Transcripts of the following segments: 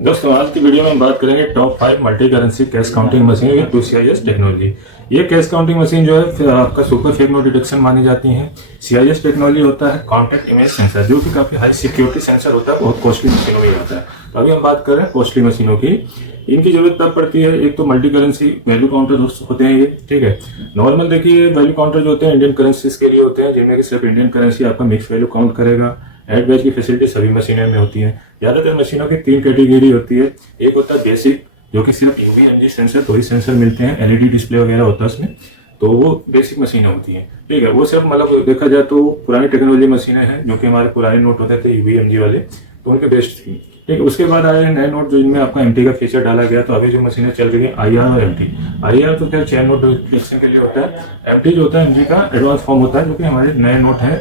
दोस्तों आज की वीडियो में हम बात करेंगे top 5 multi currency cash counting machine with 2CIS technology. ये कैश काउंटिंग मशीन जो है फिर आपका सुपर फेक नोट डिटेक्शन मानी जाती है। CIS टेक्नोलॉजी होता है कॉन्टैक्ट इमेज सेंसर, जो कि काफी हाई सिक्योरिटी सेंसर होता है, बहुत कॉस्टली मशीनों में होता है। तो अभी हम बात कर रहे हैं कॉस्टली मशीनों की। इनकी जरूरत तब पड़ती है, एक तो मल्टी करेंसी वैल्यू काउंटर होते हैं ये, ठीक है। नॉर्मल देखिए वैल्यू काउंटर जो होते हैं इंडियन करेंसीज के लिए होते हैं, जिनमें कि सिर्फ इंडियन करेंसी आपका मिक्स वैल्यू काउंट करेगा। एड बैच की फैसिलिटी सभी मशीनों में होती है। ज्यादातर मशीनों की 3 कैटेगरी होती है। एक होता है बेसिक, जो कि सिर्फ UV सेंसर, 2 ही सेंसर मिलते हैं, LED डिस्प्ले वगैरह होता है उसमें, तो वो बेसिक मशीनें होती हैं, ठीक है। वो सिर्फ मतलब देखा जाए तो पुरानी टेक्नोलॉजी मशीनें हैं, जो कि हमारे पुराने नोट होते थे UV वाले, तो उनके बेस्ट थी, ठीक है। उसके बाद आए नए नोट, जो इनमें आपका MT का फीचर डाला गया। तो अभी जो मशीनें चल रही है IR और MT। IR तो क्या चेन नोट डिटेक्शन के लिए होता है। MT जो होता है MG का एडवांस फॉर्म होता है, जो कि हमारे नए नोट हैं,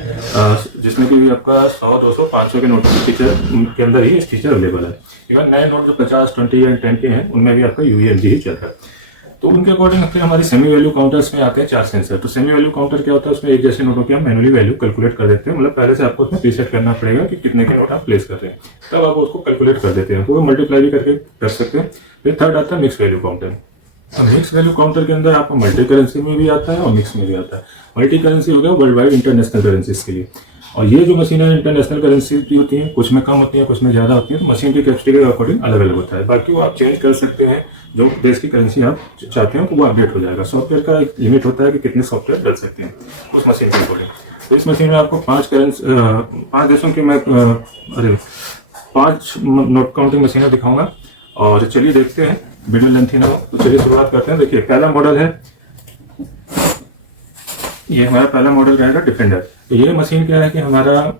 जिसमें कि आपका 100, 200, 500 के नोट के फीचर के अंदर ही इस फीचर अवेलेबल है। इवन नए नोट जो 50, 20 या 10 के हैं, उनमें भी आपका UV ही चल रहा है। तो उनके अकॉर्डिंग फिर हमारी सेमी वैल्यू काउंटर्स में आते हैं 4 सेंसर। तो सेमी वैल्यू काउंटर क्या होता है, उसमें एक जैसे नोटों की हम मैनुअली वैल्यू कैलकुलेट कर देते हैं। मतलब पहले से आपको उसमें प्रीसेट करना पड़ेगा कि कितने के नोट आप प्लेस कर रहे हैं, तब आप उसको कैलकुलेट कर देते हैं, तो वो मल्टीप्लाई भी करके कर सकते हैं। फिर थर्ड आता है mix value counter. Mix value counter के अंदर आपको मल्टी करेंसी में भी आता है और मिक्स में भी आता है। मल्टी करेंसी हो गया वर्ल्ड वाइड इंटरनेशनल करेंसीज के लिए, और ये जो मशीन है इंटरनेशनल करेंसी की होती है, कुछ में कम होती है, कुछ में ज्यादा होती है। तो मशीन की कैपेसिटी के अकॉर्डिंग अलग अलग होता है। बाकी वो आप चेंज कर सकते हैं, जो देश की करेंसी आप चाहते हैं तो वो अपडेट हो जाएगा। सॉफ्टवेयर का एक लिमिट होता है कि कितने सॉफ्टवेयर डाल सकते हैं उस मशीन के अकॉर्डिंग। तो इस मशीन में आपको 5 देशों की मैं 5 नोट काउंटिंग मशीनें दिखाऊंगा, और चलिए देखते हैं, वीडियो लेंथी ना हो। तो चलिए शुरुआत करते हैं। देखिए पहला मॉडल है, ये हमारा पहला मॉडल रहेगा डिफेंडर। तो ये मशीन क्या है कि हमारा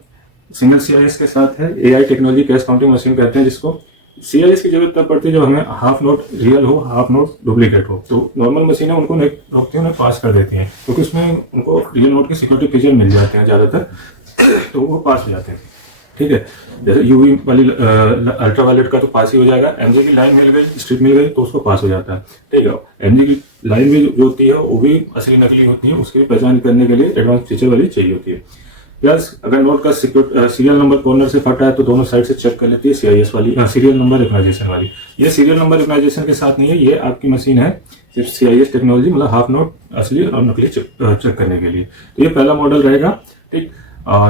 सिंगल CIS के साथ है। AI technology cash counting machine कहते हैं जिसको। CIS की जरूरत तब पड़ती है जब हमें हाफ नोट रियल हो, हाफ नोट डुप्लीकेट हो। तो नॉर्मल मशीनें उनको नहीं रोकती हैं, उन्हें पास कर देती हैं, क्योंकि उसमें उनको रियल नोट के सिक्योरिटी फीचर मिल जाते हैं ज्यादातर, तो वो पास हो जाते हैं, ठीक है। जैसे UV वाली अल्ट्रा वायलेट का तो पास ही हो जाएगा। MG की लाइन मिल गई, स्ट्रिप मिल गई, तो उसको पास हो जाता है, ठीक है। MG की लाइन में जो होती है वो भी असली नकली होती है, उसकी पहचान करने के लिए एडवांस फीचर वाली चाहिए होती है। प्लस अगर नोट का सीरियल नंबर कॉर्नर से फटा है तो दोनों साइड से चेक कर लेती है CIS वाली, सीरियल नंबर रिकॉग्निशन वाली। ये सीरियल नंबर रिकॉग्निशन के साथ नहीं है, ये आपकी मशीन है सिर्फ CIS टेक्नोलॉजी, मतलब हाफ नोट असली और नकली चेक करने के लिए। तो ये पहला मॉडल रहेगा, ठीक।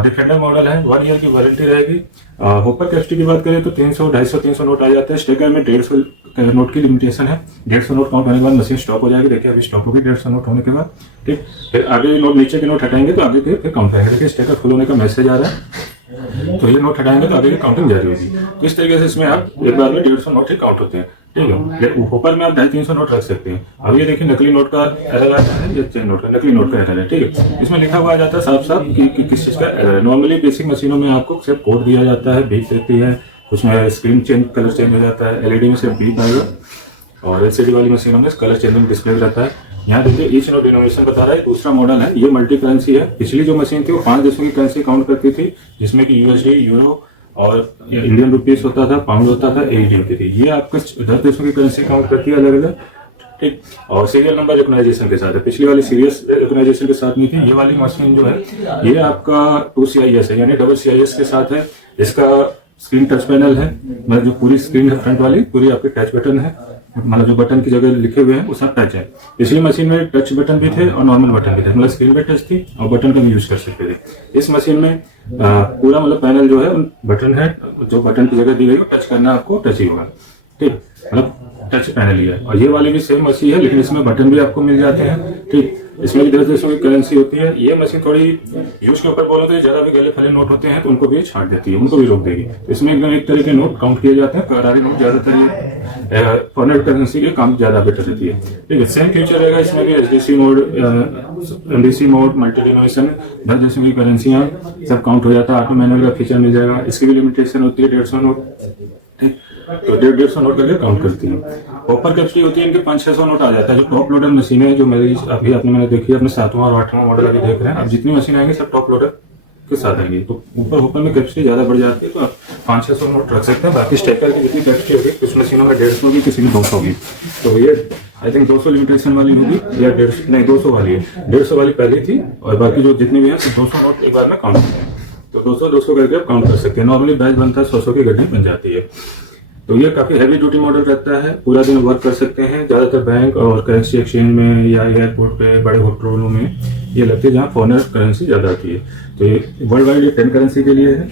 डिफेंडर मॉडल है, 1 ईयर की वारंटी रहेगी। होपर कैपेसिटी की बात करें तो 300, 250, 300 नोट आ जाते हैं। स्टेकर में 150 नोट की लिमिटेशन है। 150 नोट काउंट होने के बाद मशीन स्टॉप हो जाएगी। देखिए अभी स्टॉप होगी 150 नोट होने के बाद, ठीक। फिर आगे नोट, नीचे के नोट हटाएंगे तो आगे के फिर काउंट करेंगे। देखिए स्टेकर खुल होने का मैसेज आ रहा है, तो ये नोट हटाएंगे तो आगे की काउंटिंग जारी होगी। तो इस तरीके से इसमें आप एक बार में 150 नोट ही काउंट होते हैं, ठीक है। होपर में आप 250-300 नोट रख सकते हैं। अब ये देखिए नकली नोट का एरर आता है, ये चेन नोट का, नकली नोट का एरर है, ठीक है। इसमें लिखा हुआ आ जाता है साफ साफ कि किस चीज का एरर है। नॉर्मली बेसिक मशीनों में आपको सिर्फ कोड दिया जाता है, बीप देती है, कुछ में स्क्रीन चेंज, कलर चेंज हो जाता है। LED में सिर्फ बीप आएगा, और LCD वाली मशीनों में कलर चेंजिंग डिस्प्ले रहता है। यहाँ देखिए ईच नोट डिनोमिनेशन बता रहा है। दूसरा मॉडल है, ये मल्टी करेंसी है। पिछली जो मशीन थी वो 5 देशों की करेंसी काउंट करती थी, जिसमें कि USD, यूरो और इंडियन रुपीस होता था, पाउंड होता था, AED होती थी। ये आपका 10 देशों की करेंसी काउंट करती है अलग अलग, ठीक। और सीरियल नंबर रिकॉग्नाइजेशन के साथ है। पिछली वाली सीरियस रिकॉग्नाइजेशन के साथ नहीं थी। ये वाली मशीन जो है ये आपका 2CIS है, यानी डबल CIS के साथ है। इसका स्क्रीन टच पैनल है, मतलब जो पूरी स्क्रीन है फ्रंट वाली पूरी आपके टच बटन है, मतलब जो बटन की जगह लिखे हुए हैं वो सब टच है। पिछली मशीन में टच बटन भी थे और नॉर्मल बटन भी थे, मतलब स्क्रीन पे टच थी और बटन का भी यूज कर सकते थे। इस मशीन में पूरा मतलब पैनल जो है बटन है, जो बटन की जगह दी गई टच करना आपको टच ही होगा, ठीक, मतलब टच पैनल ही है। और ये वाली भी सेम मशीन है, लेकिन इसमें बटन भी आपको मिल जाते हैं, ठीक। इसमें भी 10 देशों की करेंसी होती है। ये मशीन थोड़ी यूज के ऊपर बोलो तो ज्यादा भी गले फले नोट होते हैं तो उनको भी छाट देती है, उनको भी रोक देगी। इसमें एकदम एक तरह के नोट काउंट किए जाते हैं। करारी नोट ज्यादातर फॉरेन करेंसी के काम ज्यादा बेटर रहती है, ठीक है। सेम फीचर रहेगा इसमें भी, SDC mode, MDC mode, multi denomination, 10 देशों की करेंसियां सब काउंट हो जाता है। ऑटो मैनुअल का फीचर मिल जाएगा। इसकी भी लिमिटेशन होती है 150 नोट, ठीक। तो 150 नोट करके काउंट करती है। होपर कैपेसिटी होती है इनके 500-600 नोट आ जाता है। जो टॉप लोडर मशीन है, जो मेरी अभी मैंने देखी है, अपने 7वां और 8वां मॉडल अभी देख रहे हैं। अब जितनी मशीन आएंगे सब टॉप लोडर के साथ आएंगी, तो ऊपर होपर में कैपेसिटी ज्यादा बढ़ जाती है, तो आप 500-600 नोट रख सकते हैं। बाकी स्टेकर की जितनी कैपेसिटी होगी, कुछ मशीनों में 150 होगी, किसी में 200 होगी। तो ये आई थिंक 200 लिमिटेशन वाली होगी, या 150 नहीं 200 वाली है। 150 वाली पहली थी, और बाकी जो जितनी भी है 200 नोट एक बार में काउंट करते हैं। तो 200-200 करके आप काउंट कर सकते हैं। नॉर्मली बैच बनता है 100-100 की गड्डी बन जाती है। तो ये काफ़ी हैवी ड्यूटी मॉडल रहता है, पूरा दिन वर्क कर सकते हैं। ज़्यादातर बैंक और करेंसी एक्सचेंज में या एयरपोर्ट पे बड़े होटलों में ये लगती है जहाँ फॉरेनर करेंसी ज़्यादा आती है। तो ये वर्ल्ड वाइड ये 10 करेंसी के लिए है।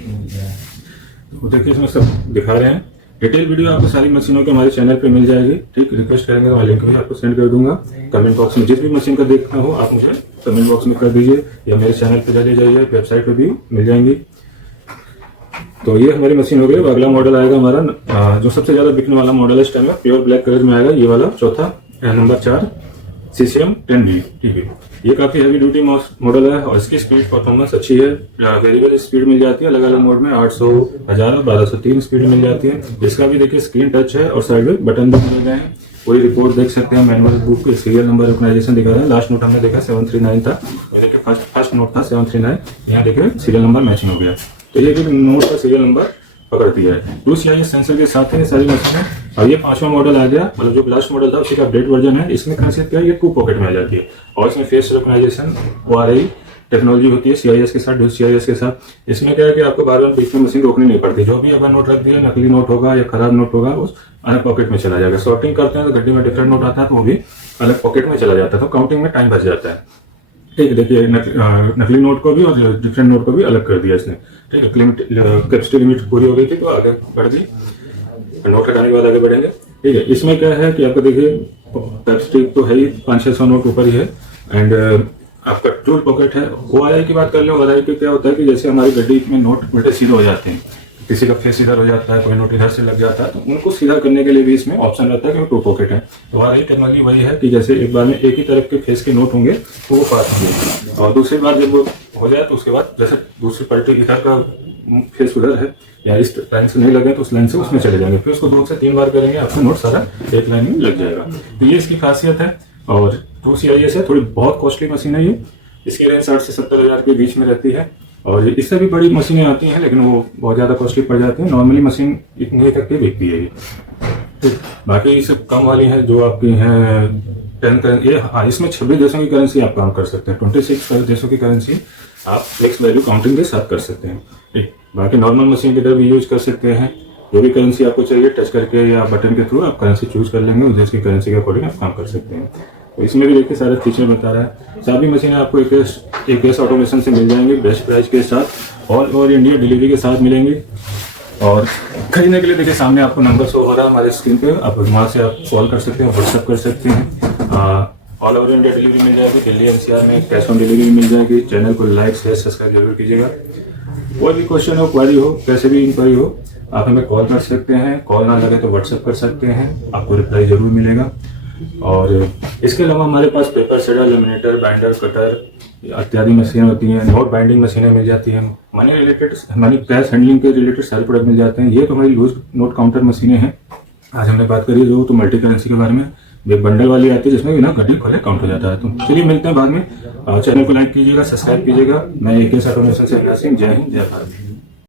तो देखिए इसमें सब दिखा रहे हैं। डिटेल वीडियो आपको सारी मशीनों के हमारे चैनल पे मिल जाएगी। ठीक, रिक्वेस्ट करेंगे तो मैं लिंक भी आपको सेंड कर दूंगा कमेंट बॉक्स में। जिस भी मशीन का देखना हो आप मुझे कमेंट बॉक्स में कर दीजिए या मेरे चैनल पे चले जाइए, वेबसाइट पे भी मिल जाएंगी। तो ये हमारी मशीन हो गई। अगला मॉडल आएगा हमारा जो सबसे ज्यादा बिकने वाला मॉडल है इस टाइम में, प्योर ब्लैक कलर में आएगा ये वाला, चौथा नंबर 4 CCM 10V। ठीक है, ये काफी हैवी ड्यूटी मॉडल है और इसकी स्पीड परफॉर्मेंस अच्छी है। वेरिएबल स्पीड मिल जाती है अलग अलग मोड में, 800, 1000 और 1203 स्पीड मिल जाती है। इसका भी देखिए स्क्रीन टच है और साइड में बटन भी मिल गए हैं। पूरी रिपोर्ट देख सकते हैं, manual book serial number organisation दिखा रहा है। लास्ट नोट हमने देखा 739 था, देखिए फर्स्ट नोट था 739, यहाँ देखिए सीरियल नंबर मैचिंग हो गया। तो ये नोट का सीरियल नंबर पकड़ दिया है। 2 CIS सेंसर के साथ है सारी मशीनें। और ये 5वां मॉडल आ गया, मतलब जो लास्ट मॉडल था उसी का अपडेट वर्जन है। इसमें खासियत क्या है, ये 2 पॉकेट में आ जाती है और इसमें फेस रिकॉग्निशन ORI टेक्नोलॉजी होती है CIS के साथ, डू CIS के साथ। इसमें क्या है कि आपको बार बार बीच में मशीन रोकनी नहीं पड़ती। जो भी अगर नोट रख दिया, नकली नोट होगा या खराब नोट होगा, उस अलग पॉकेट में चला जाएगा। सॉर्टिंग करते हैं तो गड्डी में डिफरेंट नोट आता है तो वो भी अलग पॉकेट में चला जाता है, तो काउंटिंग में टाइम बच जाता है। ठीक है, देखिए नकली नोट को भी और डिफरेंट नोट को भी अलग कर दिया इसने। ठीक है, कैपेसिटी लिमिट पूरी हो गई थी तो आगे बढ़ गई, नोट हटाने के बाद आगे बढ़ेंगे। ठीक है, इसमें क्या है कि आपको देखिए कैपेसिटी तो है ही 500-600 नोट ऊपर ही है एंड आपका टूल पॉकेट है। ORI की बात कर ले, ORI पे क्या होता है कि जैसे हमारी गड्डी में नोट उल्टे सीधे हो जाते हैं, किसी का फेस इधर हो जाता है, कोई नोट इधर से लग जाता है, तो उनको सीधा करने के लिए भी इसमें ऑप्शन रहता है कि वो 2 पॉकेट है। तो ORI टेक्नोलॉजी वही है कि जैसे एक बार में एक ही तरफ के फेस के नोट होंगे तो वो पास होंगे और दूसरी बार जब वो हो जाए तो उसके बाद जैसे दूसरी पलटी इधर का फेस उधर है या इस लाइन से नहीं लगे तो उस लाइन से उसमें चले जाएंगे। फिर उसको 2 से 3 बार करेंगे, आपका नोट सारा एक लाइन में लग जाएगा। तो ये इसकी खासियत है। और 2 CIS है, थोड़ी बहुत कॉस्टली मशीन है ये। इसकी रेंज 60 से 70 हज़ार के बीच में रहती है और इससे भी बड़ी मशीनें आती हैं लेकिन वो बहुत ज़्यादा कॉस्टली पड़ जाती हैं। नॉर्मली मशीन इतनी तक की बिकती है ये। तो बाकी सब कम वाली है जो आपकी हैं 10 करेंसी। हाँ, इसमें 26 देशों की करेंसी आप काम कर सकते हैं। 26 देशों की करेंसी आप फिक्स वैल्यू काउंटिंग के साथ कर सकते हैं। ठीक, बाकी नॉर्मल मशीन की तरह भी यूज कर सकते हैं। जो भी करेंसी आपको चाहिए टच करके या बटन के थ्रू आप करेंसी चूज कर लेंगे, उस देश की करेंसी के अकॉर्डिंग आप काम कर सकते हैं। तो इसमें भी देखिए सारे फीचर बता रहा है। सभी मशीनें आपको AKS ऑटोमेशन से मिल जाएंगी, बेस्ट प्राइस के साथ, ऑल ओवर इंडिया डिलीवरी के साथ मिलेंगी। और खरीदने के लिए देखिए सामने आपको नंबर शो हो रहा है हमारे स्क्रीन पे, आप वहाँ से आप कॉल कर सकते हैं, व्हाट्सएप कर सकते हैं। ऑल ओवर इंडिया डिलीवरी मिल जाएगी, दिल्ली NCR में कैश ऑन डिलीवरी मिल जाएगी। चैनल को लाइक शेयर सब्सक्राइब जरूर कीजिएगा। कोई भी क्वेश्चन हो, क्वारी हो, कैसे भी इंक्वायरी हो, आप हमें कॉल कर सकते हैं। कॉल ना लगे तो व्हाट्सएप कर सकते हैं, आपको रिप्लाई जरूर मिलेगा। और इसके अलावा हमारे पास paper shredder, laminator, binder, cutter इत्यादि मशीनें होती हैं। नोट बाइंडिंग मशीनें मिल जाती हैं। मनी कैश हैंडलिंग के रिलेटेड सारे प्रोडक्ट मिल जाते हैं। ये तो हमारी लूज नोट काउंटर मशीनें हैं। आज हमने बात करी जो तो मल्टी करेंसी के बारे में। एक बंडल वाली आती है जिसमें बिना गड्डी खोले काउंट हो जाता है। तो चलिए मिलते हैं बाद में। चैनल को लाइक कीजिएगा, सब्सक्राइब कीजिएगा। मैं AKS ऑटोमेशन से जय हिंद, जय भारत।